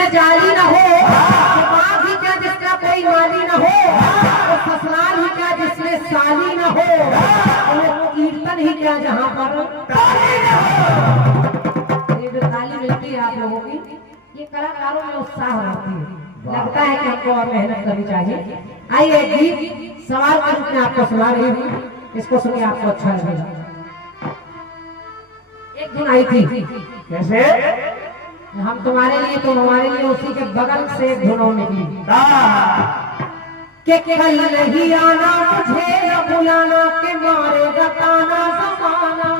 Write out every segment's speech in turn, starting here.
जिसमें जाली न हो, बाप ही क्या जिसका कोई माली न हो, तो ससुराल ही क्या जिसमें साली न हो, वो कीर्तन ही क्या जहाँ पर ताली न हो। ये जो ताली मिलती है आप लोगों की, ये कलाकारों में उत्साह रहती है, लगता है कि हमको और मेहनत करनी चाहिए। आइए गीत सवाल के रूप में आपको सुना रही हूँ, इसको सुनिए, आपको अच्छा लगेगा। एक धुन आई थी, कैसे? हम तुम्हारे लिए तुम हमारे लिए, उसी के बगल से एक धुन और निकली कि कल नहीं आना मुझे न बुलाना के मारेगा ताना जमाना।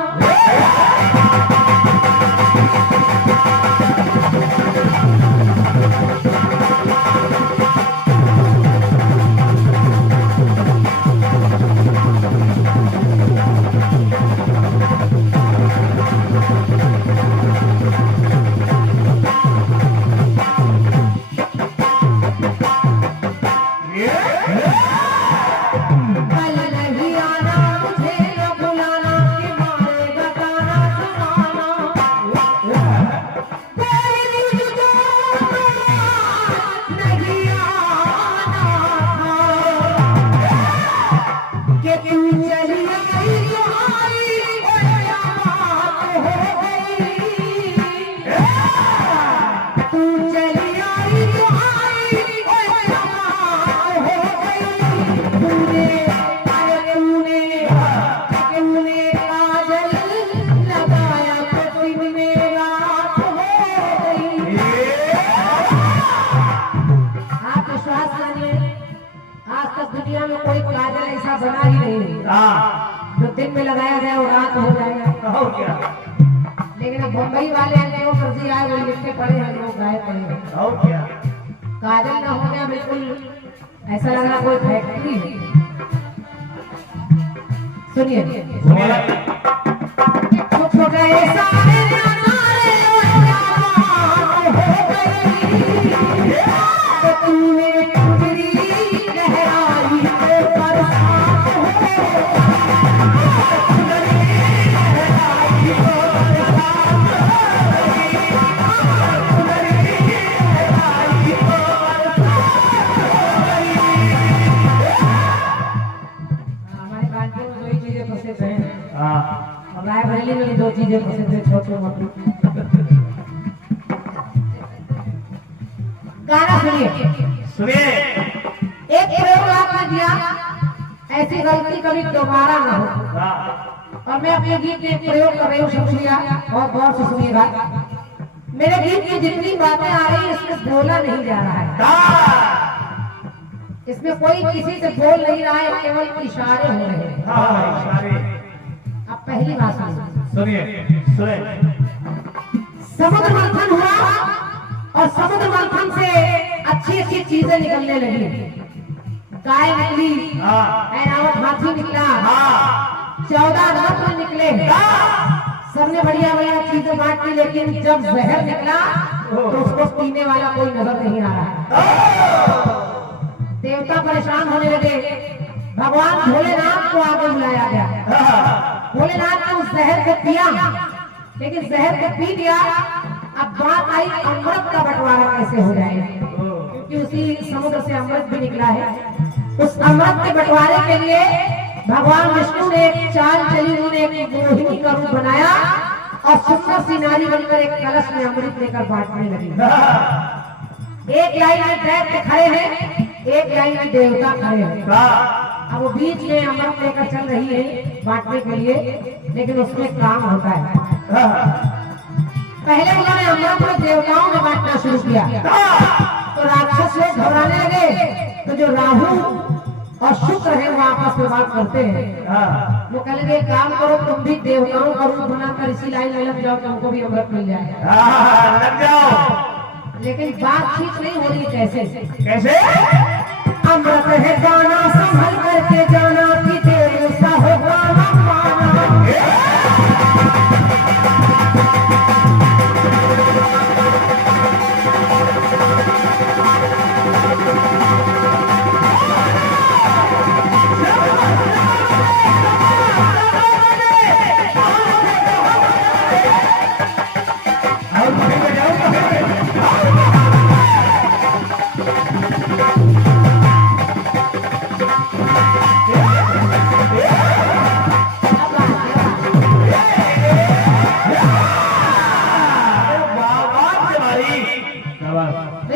दुनिया में कोई काजल ऐसा बना ही नहीं जो दिन में लगाया जाए और रात हो जाएगा। लेकिन अब बम्बई वाले हैं जो फर्जी आए वो लिखते पड़े हैं, लोग गाए पड़े हैं। काजल न होने बिल्कुल ऐसा लग रहा कोई फैक्ट्री है। सुनिए रायबरेली में दो चीजें प्रसिद्ध है, छोटे मोटे। गाना सुनिए। एक प्रयोग आपने दिया, ऐसी गलती कभी दोबारा ना हो। और मैं अपने गीत में प्रयोग कर रही हूँ, शुक्रिया, बहुत गौर से सुनिएगा। मेरे गीत में जितनी बातें आ रही है इसमें बोला नहीं जा रहा है, इसमें कोई किसी से बोल नहीं रहा है, केवल इशारे हो रहे हैं। अब पहली बात सुनिए। समुद्र मंथन हुआ और समुद्र मंथन से अच्छी अच्छी चीजें निकलने लगी। गाय निकली, ऐरावत हाथी निकला, 14 रत्न निकले, सबने बढ़िया बढ़िया चीजें बांट ली। लेकिन जब जहर निकला तो उसको पीने वाला कोई नजर नहीं आ रहा। देवता परेशान होने लगे, भगवान भोलेनाथ को आगे बुलाया गया। भोलेनाथ ने उस जहर को पिया, लेकिन जहर को पी लिया। अब बात आई अमृत का बंटवारा कैसे हो जाएगा, क्योंकि उसी समुद्र से अमृत भी निकला है। उस अमृत के बंटवारे के लिए भगवान विष्णु ने एक चाल चली, उन्होंने एक मोहिनी का रूप बनाया और सुंदर सी नारी बनकर एक कलश में अमृत लेकर बांटने लगी। एक लाइन में दैत्य खड़े हैं, एक लाइन में देवता खड़े हैं। अब वो बीच में अमृत लेकर चल रही है बांटने के लिए, लेकिन उसमें काम होता है। पहले उन्होंने अमृत को देवताओं में बांटना शुरू किया तो राक्षस लोग घबराने लगे। तो जो राहु और शुक्र है वो आपस में बात करते हैं। वो कह लगे काम करो, तुम भी देवताओं का रूप बनाकर इसी लाइन में लग जाओ, तुमको भी अमृत मिल जाएगा। लग जाओ। लेकिन बात ठीक नहीं हो रही। कैसे? अमृत है गाना, संभल करके जाना कि तेरे सा हो गाना पाना।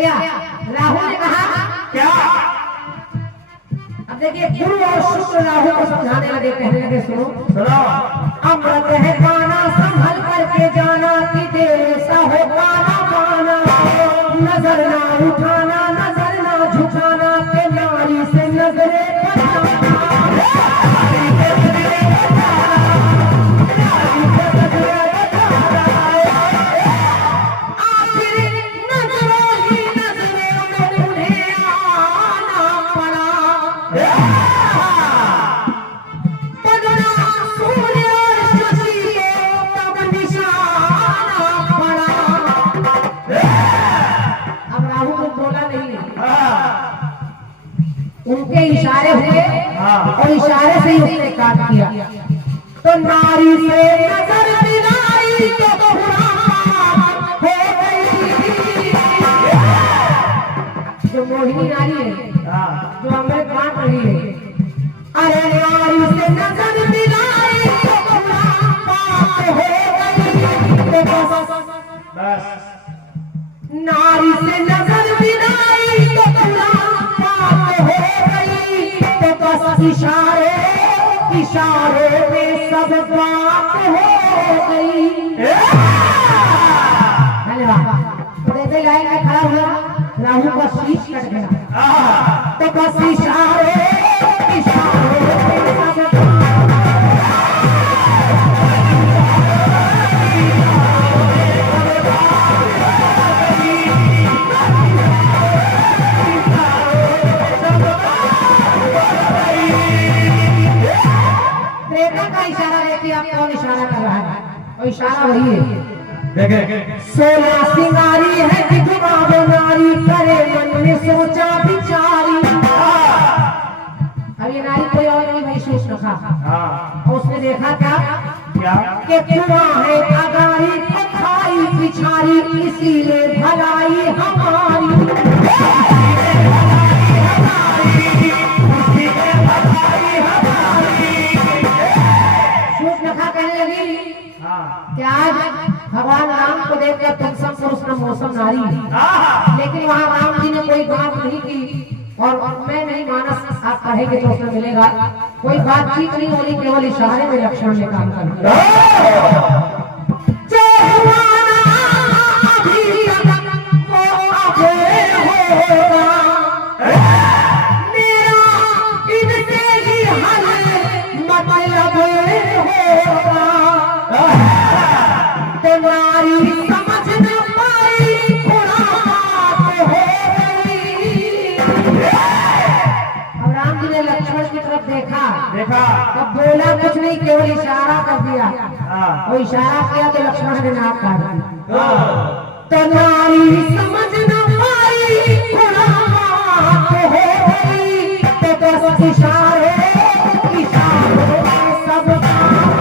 गया। राहु ने कहा क्या? अब देखिए गुरु और शुक्र राहु को समझाने लगे, कहने लगे सुनो सुनो। अमृत है पाना संभल करके जाना कि तेरे सा हो पाना पाना, नजर ना उठाना नजर ना झुकाना के नारी से नजरे उनके इशारे हुए और इशारे से ही उसने काट दिया। तो नारी से नजर मिलाई तो हो गई। जो मोहिनी नारी है जो अमृत बांट रही है, अरे नारी से नजर मिलाई तो हो गई। बस नारी से नजर मिलाई तो इशारे इशारे में सब बात हो गई। धन्यवाद। तो जैसे लाइन में खड़ा हुआ राहु का शीश कट गया, तो बस इशारे इशारे में सब का इशारा लेके आप कौन इशारा कर रहा है? और इशारा वही है। देखे सोना सिंगारी है कि जुबान नारी करे मन में सोचा विचारी। अब ये नारी कोई और नहीं भाई सोच रखा। और उसने देखा क्या कि कुआं है अगारी खाई पिछारी इसीलिए भलाई हमारी। कहने लगी कि आज भगवान राम को देखकर तुम सब पुरुष न मौसम नारी, लेकिन वहाँ राम जी ने कोई बात नहीं की और मैं नहीं मानस आप पढ़ेंगे तो उसमें मिलेगा। कोई बातचीत नहीं होगी, केवल इशारे में लक्ष्मण ने काम कर दिया। देखा तब बोला कुछ नहीं, केवल इशारा कर दिया। वो इशारा किया तो लक्ष्मण ने नाक काट दी। तो नारी समझ न पाई थोड़ा बात हो गई, तो बस इशारे इशारे सब काम हो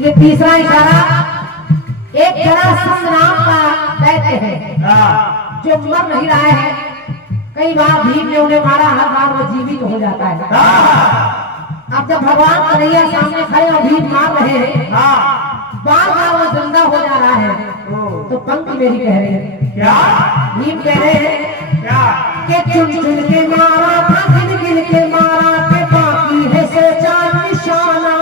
ये तीसरा इशारा एक जरासंध नाम का दैत्य है जो मर नहीं रहा है। कई बार भीम ने उन्हें मारा, हर बार वो जीवित हो जाता है। अब जब भगवान कन्हैया सामने खड़े और भीम मार रहे हैं, बार बार वो जिंदा हो जा रहा है, तो पंक्ति मेरी कह रही है क्या? भीम कह रहे हैं क्या? कि चुन चुन के मारा था, गिन गिन के मारा के बाकी है सोचा निशाना,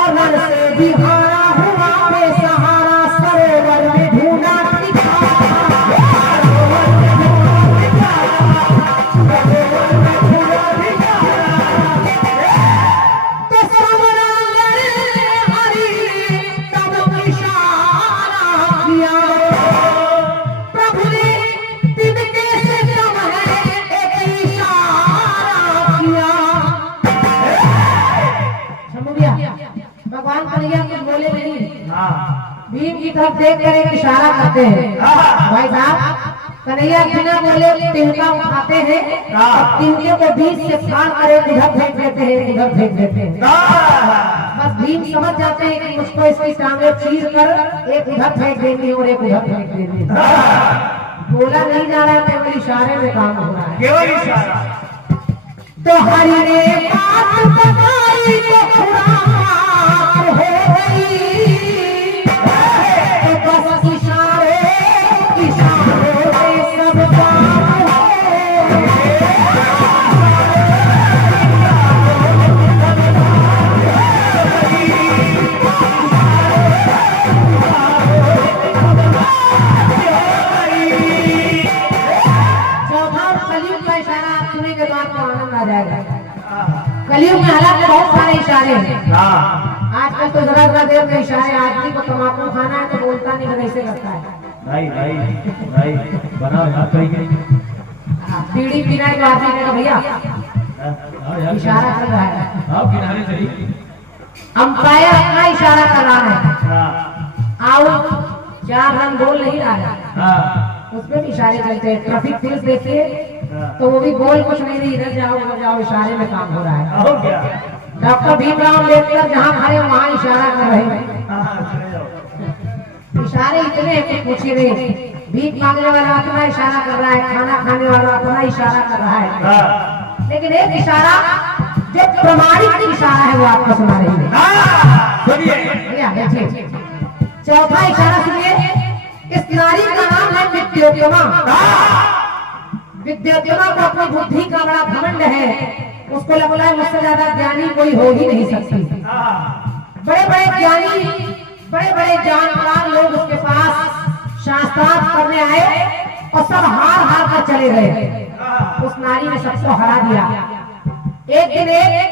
और रण से भी हारा हुआ बेसहारा, सरोवर में ढूंढा तो समरांगण हरि तब इशारा किया, प्रभु ने तिनके से कम है एक इशारा किया। समझ गया? भगवान कन्हैया कुछ बोले नहीं, भीम की तरफ देख कर एक इशारा करते हैं। भाई साहब कन्हैया बिना बोले तिनका उठाते हैं और तिनके को बीच से फाड़ कर उधर फेंक देते हैं, उधर फेंक देते हैं। बस भीम समझ जाते हैं कि मुझको इसकी टांगे चीर कर एक उधर फेंक देंगे और एक उधर फेंक देंगे। बोला नहीं जा रहा है, केवल इशारे में काम हो रहा है, केवल इशारा। तो हरि ने बात बताई तो खुरापात हो गई, तो बस इशारे इशारों से सब बात हो गई। चौथा कलयुग का इशारा आप सुनेंगे तो आपको आनंद आ जाएगा। कलयुग में हालांकि बहुत सारे इशारे हैं। आजकल तो जरा जरा देर में इशारे, आदमी को तम्बाकू खाना है तो बोलता नहीं है, ऐसे करता है। नहीं बना हाथ कहीं बीड़ी पीना है तो आदमी कहेगा भैया इशारा कर रहा है, आप किनारे चलिए। अंपायर अपना इशारा कर रहा है, आओ 4 रन बोल नहीं रहा है, उसमें भी इशारे चलते हैं। ट्रैफिक पुलिस देखिए तो वो भी बोल कुछ नहीं रही, इधर जाओ उधर जाओ, इशारे में काम हो रहा है। हो गया। डॉक्टर भीमराव अम्बेडकर जहाँ खड़े वहाँ इशारा कर रहे हैं। इशारे इतने हैं कि पूछिए नहीं। भीख मांगने वाला अपना इशारा कर रहा है, खाना खाने वाला अपना इशारा कर रहा है, लेकिन एक इशारा जो प्रमाणिक इशारा है वो आपको सुना रही है। भैया देखिए, चौथा इशारा सुनिए। इस नारी का नाम है विद्योत्तमा। विद्योत्तमा को अपनी बुद्धि का बड़ा घमंड है, उसको लगता है मुझसे ज्यादा ज्ञानी कोई हो ही नहीं सकती। बड़े बड़े ज्ञानी, बड़े बड़े जानकार लोग उसके पास शास्त्रार्थ करने आए और सब हार हार कर चले गए। उस नारी ने सबको हरा दिया। एक दिन एक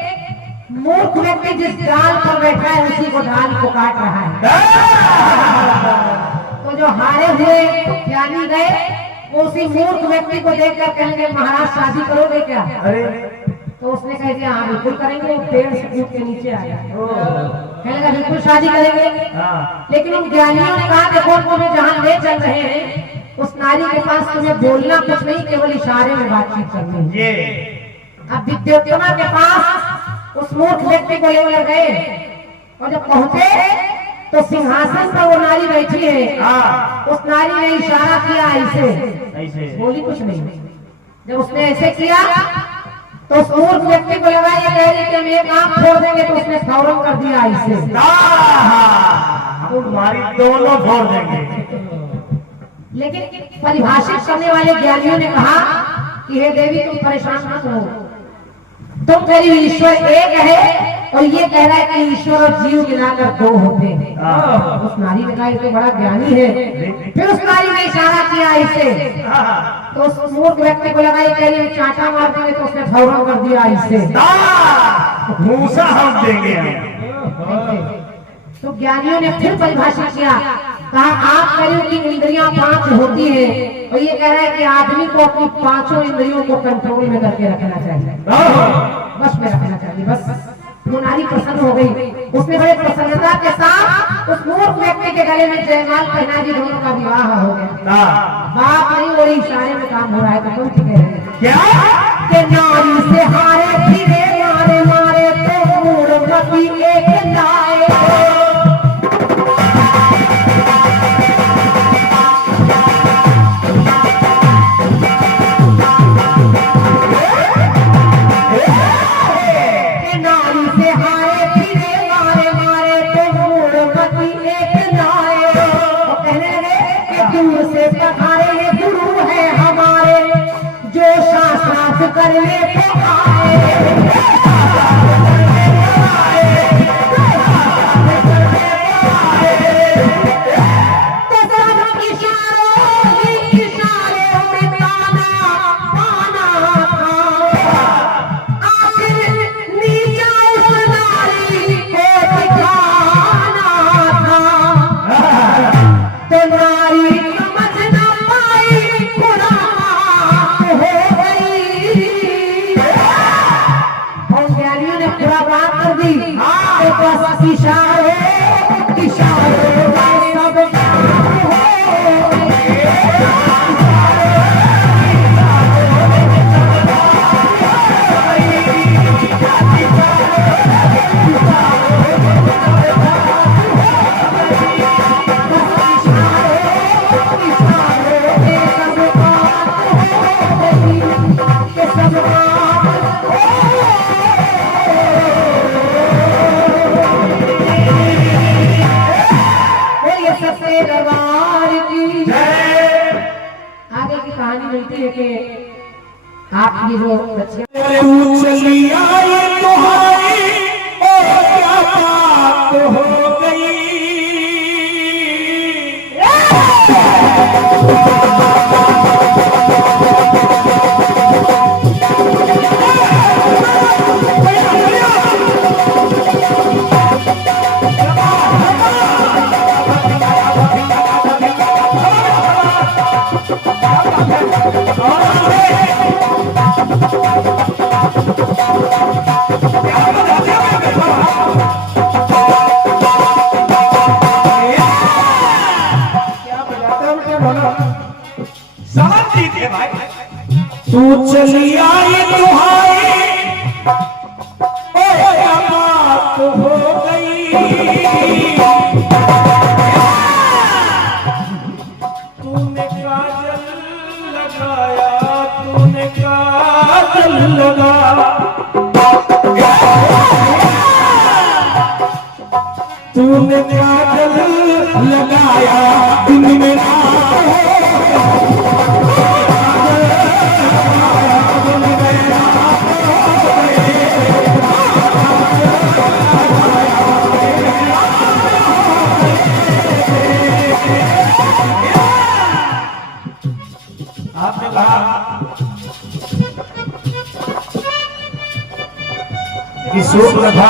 मूर्ख व्यक्ति जिस डाल पर बैठा है उसी को डाल को काट रहा है। तो जो हारे हुए ज्ञानी गए, वो उसी मूर्ख व्यक्ति को देखकर कहेंगे महाराज शादी करोगे क्या? तो उसने कह दिया हाँ बिल्कुल करेंगे। वो पेड़ से कूद के नीचे आ गया, कहने लगा बिल्कुल शादी करेंगे। लेकिन उन ज्ञानियों ने कहा देखो तुम्हें जहाँ ले चल रहे हैं उस नारी के पास तुम्हें बोलना कुछ नहीं, केवल इशारे में बातचीत करनी है। अब विद्योत्तमा के पास उस मूर्ख व्यक्ति को ले गए और जब पहुंचे तो सिंहासन पर वो नारी बैठी है। उस नारी ने इशारा किया ऐसे, बोली कुछ नहीं। जब उसने ऐसे किया तो उस मूर्ख व्यक्ति को लगा ये कह रही कि हम एक आंख फोड़ देंगे, तो उसने फौरन कर दिया ऐसे, तुम्हारी दोनों फोड़ देंगे। लेकिन परिभाषित करने वाले ज्ञानियों ने कहा कि हे देवी तुम परेशान मत हो, तुम कह रही ईश्वर एक है और ये कह रहा है कि ईश्वर और जीव मिलाकर 2 होते हैं। उस नारी ने कहा ये तो बड़ा ज्ञानी है। फिर उस नारी ने इशारा किया ऐसे, तो उस मूर्ख व्यक्ति को लगा ये कह रही चाटा मार देंगे, तो उसने फौरन कर दिया ऐसे, मूसा हम देंगे। तो ज्ञानियों ने फिर परिभाषित किया, कहा आप करियो की इंद्रियां 5 होती है और ये कह रहा है कि आदमी को अपनी 5 इंद्रियों को कंट्रोल में करके रखना चाहिए, बस में रखना चाहिए। बस वो नारी प्रसन्न हो गई। उसने बड़े प्रसन्नता के साथ उस मूर्ख व्यक्ति के गले में जयमाल पहना दी, दोनों का विवाह हो गया। बाप नहीं बड़ी इशारे में काम हो रहा है। तो कौन सी कह रहे हैं क्या कि नारी से हारे फिरे मारे मारे तो मूर्खमती एक लाए। करने को तू चली आई तुम्हारी बात हो गई, तूने काजल लगाया, तूने काजल लगा, तूने काजल लगाया दिन में आपने कहा कि शोक रथा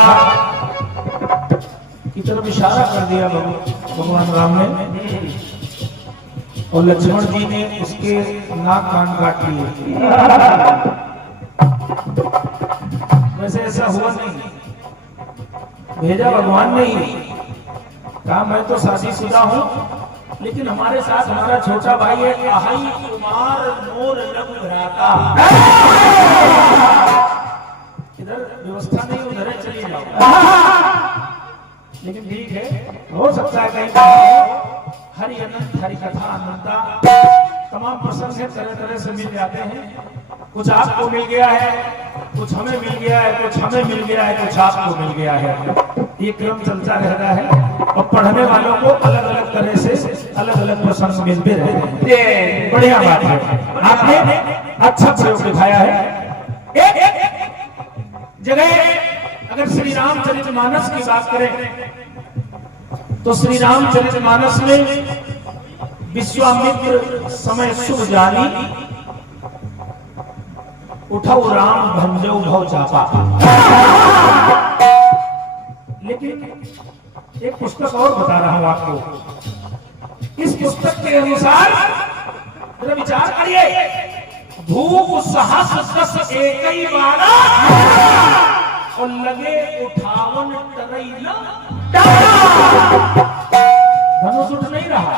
की तरफ इशारा कर दिया भगवान राम ने, और लक्ष्मण जी ने उसके नाक कान काट लिए। वैसे ऐसा हुआ नहीं, भेजा भगवान ने ही, कहा मैं तो शादीशुदा हूं, लेकिन हमारे साथ हमारा छोटा भाई है, आहई कुमार मोर लघु भ्राता, इधर व्यवस्था नहीं, उधर चली जाओ। लेकिन ठीक है, हो सकता है कहीं हरि अनंत हरि कथा अनंता तमाम प्रसंग से तरह तरह से मिल जाते हैं। कुछ आपको मिल गया है, कुछ हमें मिल गया है, कुछ हमें मिल गया है, कुछ आपको मिल गया है। ये क्रम चलता रहता है और पढ़ने वालों को अलग अलग तरह से अलग अलग प्रसंग मिलते रहते हैं। बढ़िया बात है, आपने अच्छा प्रयोग दिखाया है। एक जगह अगर श्री रामचरितमानस की बात करें तो श्री रामचरितमानस में विश्वामित्र समय शुभ जानी, उठाओ राम भंजो भव चापा। लेकिन एक पुस्तक और बता रहा हूं आपको, इस पुस्तक के अनुसार जरा विचार करिए, भूप सहस्र एक ही बारा और लगे उठावन टरैला, धनुष उठ नहीं रहा।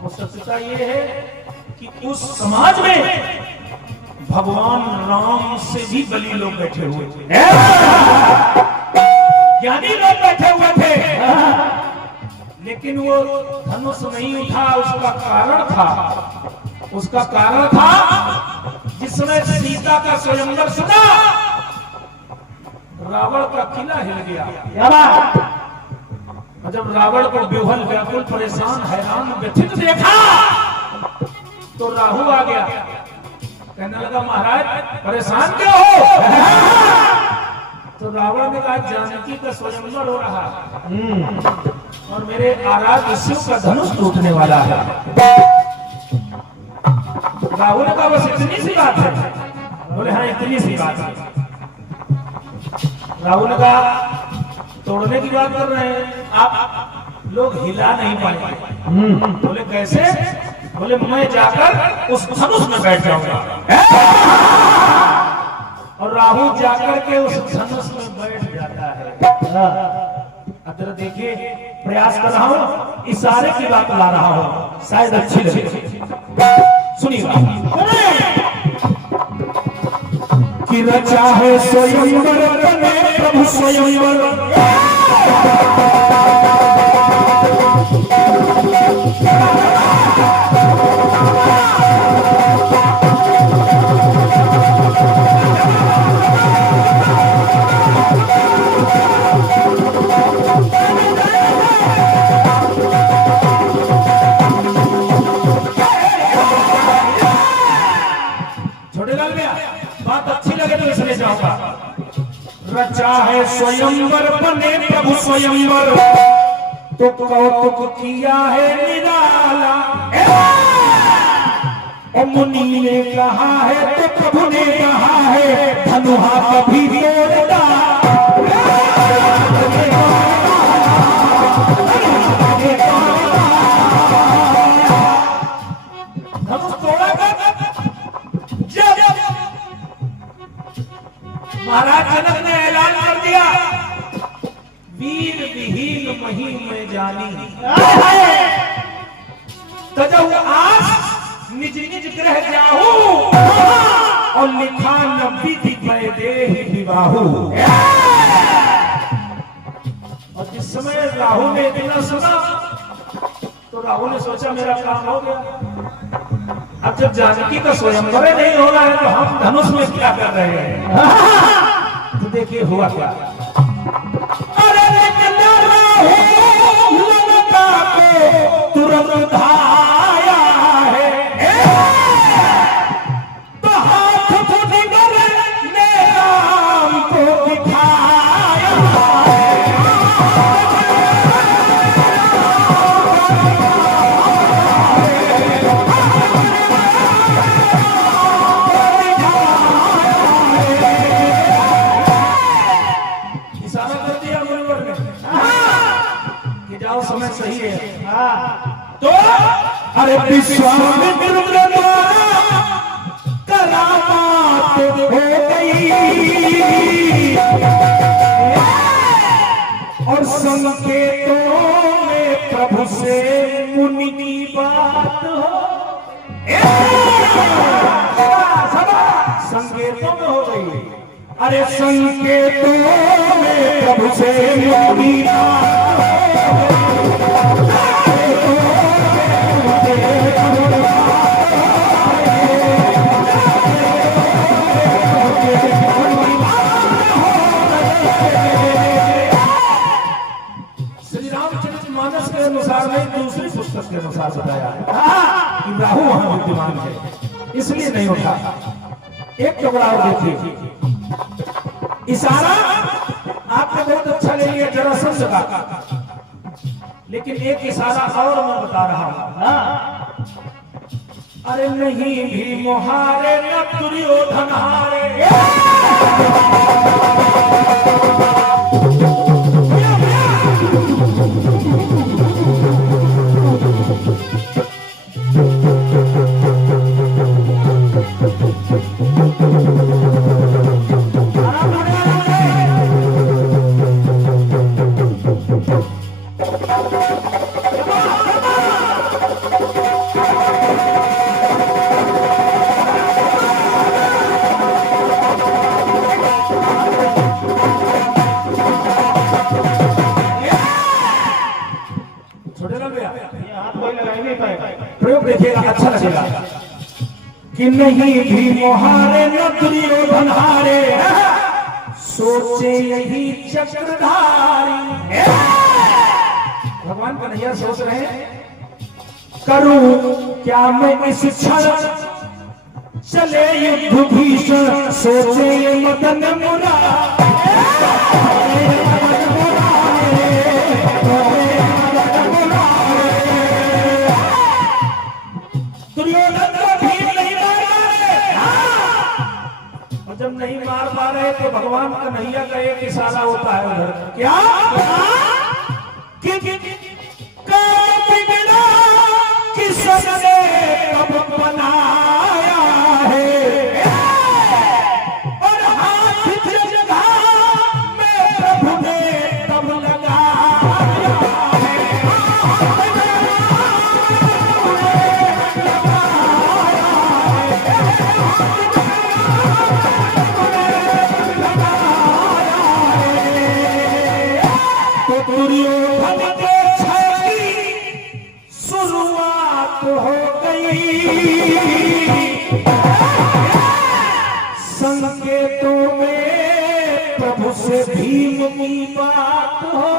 वो सत्यता ये है कि उस समाज में भगवान राम से भी बली लोग बैठे हुए थे, ज्ञानी लोग बैठे हुए थे, लेकिन वो धनुष नहीं उठा। उसका कारण था जिसने सीता का स्वयंवर सुना, रावण का किला हिल गया। जब रावण को विह्वल व्याकुल परेशान हैरान व्यथित देखा तो राहु आ गया, कहने लगा महाराज परेशान क्यों हो? तो रावण ने कहा जानकी का स्वयंवर हो रहा और मेरे आराध्य शिव का धनुष टूटने वाला है। राहु ने कहा बस इतनी सी बात है? बोले हाँ इतनी सी बात है। राहु ने कहा तोड़ने की बात कर रहे हैं आप लोग, हिला नहीं पाए। बोले कैसे? बोले मैं जाकर उस धनुष में बैठ जाऊंगा। और राहु जाकर के उस धनुष में बैठ जाता है। अब देखिए प्रयास कर रहा हूं, इशारे की बात ला रहा हूं, शायद अच्छी लगे, सुनिएगा। कि रचा है स्वयंवर बने प्रभु स्वयंवर, बात अच्छी लगे तो इसलिए जाऊंगा। रचा है स्वयंवर बने प्रभु स्वयंवर, तो कौतुक किया है निराला, और मुनि ने कहा है तो प्रभु ने कहा है धनुहा कभी तोड़ डाला। धनुष तोड़ा जब महाराज जनक ने ऐलान कर दिया वीर विहीन मही में जानी, तजहु आस निज निज ग्रह जाहू, और लिखा नबी थी मैं देह विवाहू। और जिस समय राहु ने इतना सुना तो राहु ने सोचा मेरा काम हो गया, अब जब जानकी का स्वयंवर नहीं हो रहा है तो हम धनुष में क्या कर रहे हैं। तो देखिए हुआ क्या, अरे निकला राहु लंका को तुरंत धाया है, तो हाथ फुटकर ने राम को दिखाया है। इशारा कर दिया मुनिवर ने कि जाओ समय सही है। तो अरे विश्वामित्र द्वारा करामात हो गई, और संकेतों में प्रभु से मुनि की बात हो, संकेतों में हो गई। अरे संकेतों में प्रभु से मुनि की बात मानस के अनुसार नहीं, दूसरी पुस्तक के अनुसार बताया कि राहु वहां विद्यमान है, इसलिए नहीं उठा। एक टुकड़ा और देखिए, इशारा आपने बहुत अच्छा ले लिया जरासंध का, लेकिन एक इशारा और मैं बता रहा हूं। अरे नहीं भी मोहारे न दुर्योधन हारे, प्रयोग देखिएगा अच्छा लगेगा कि नहीं भी मोहारे न दुर्योधन हारे, सोचे यही चक्रधारी। भगवान कन्हैया सोच रहे हैं करूं क्या मैं इस क्षण, चले युद्ध भीषण, सोचे ये मदन मुरारी। दुर्योधन को भीम नहीं मार पा रहे, और जब नहीं मार पा रहे तो भगवान कन्हैया का एक इशारा होता है उधर, क्या बिगड़ा किसने कब बनाया है, और हाथ जगह में प्रभु ने तब लगाया है। तो दुर्योधन के छठी शुरुआत हो गई, संकेतों में प्रभु से भीम की बात हो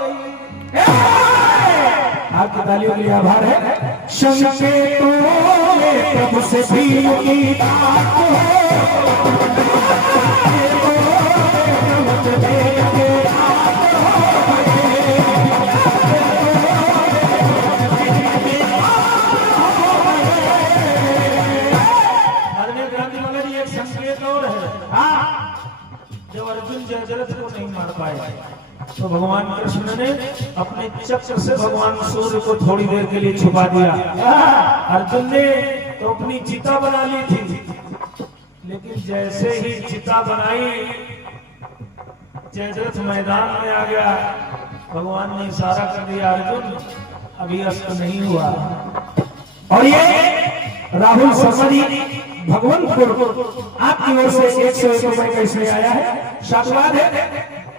गई। आपकी तालियों के लिए आभार है। संकेतों में प्रभु से भीम की बात हो गई। पाए। तो भगवान कृष्ण ने अपने चक्र से भगवान सूर्य को थोड़ी देर के लिए छुपा दिया। अर्जुन ने तो अपनी चिता बना ली थी, लेकिन जैसे ही चिता बनाई जयद्रथ मैदान में आ गया। भगवान ने इशारा कर दिया, अर्जुन अभी अस्त नहीं हुआ। और ये राहुल शर्मा जी भगवंतपुर आपकी ओर से 101 रुपए का इसमें आया है, शाकवाद है।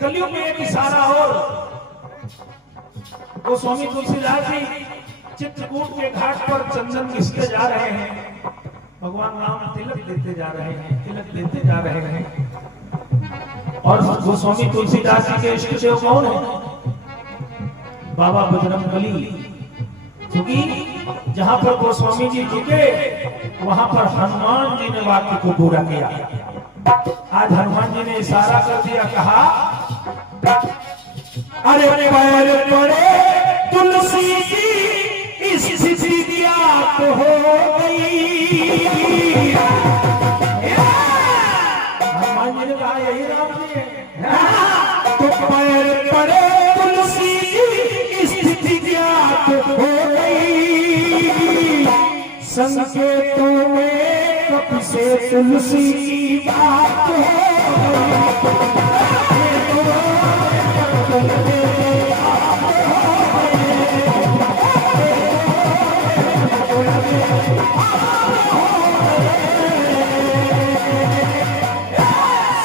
कलयुग में एक इशारा और गोस्वामी तुलसीदास जी चित्रकूट के घाट पर चंदन घिसते जा रहे हैं। भगवान राम तिलक देते जा रहे हैं, तिलक देते जा रहे हैं। और गोस्वामी तुलसीदास जी के इष्ट देव कौन है? बाबा बजरंगबली। क्योंकि जहां पर गोस्वामी जी झुके वहां पर हनुमान जी ने वाक्य को पूरा किया। आज हनुमान जी ने इशारा कर दिया, कहा अरे पैर पड़े तुलसी की स्थिति ज्ञात हो गई। हनुमान जी ने कहा यही राम जी है। तो पैर पड़े तुलसी की स्थिति ज्ञात हो गई। संकेतों में कब से तुलसी की बात हो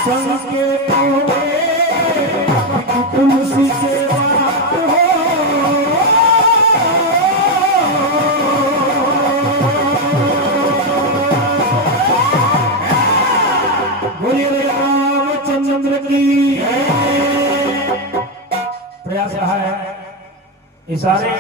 संकेतों में तुलसी से बात हो। बोलिए रामचंद्र की। प्रयास रहा है इशारे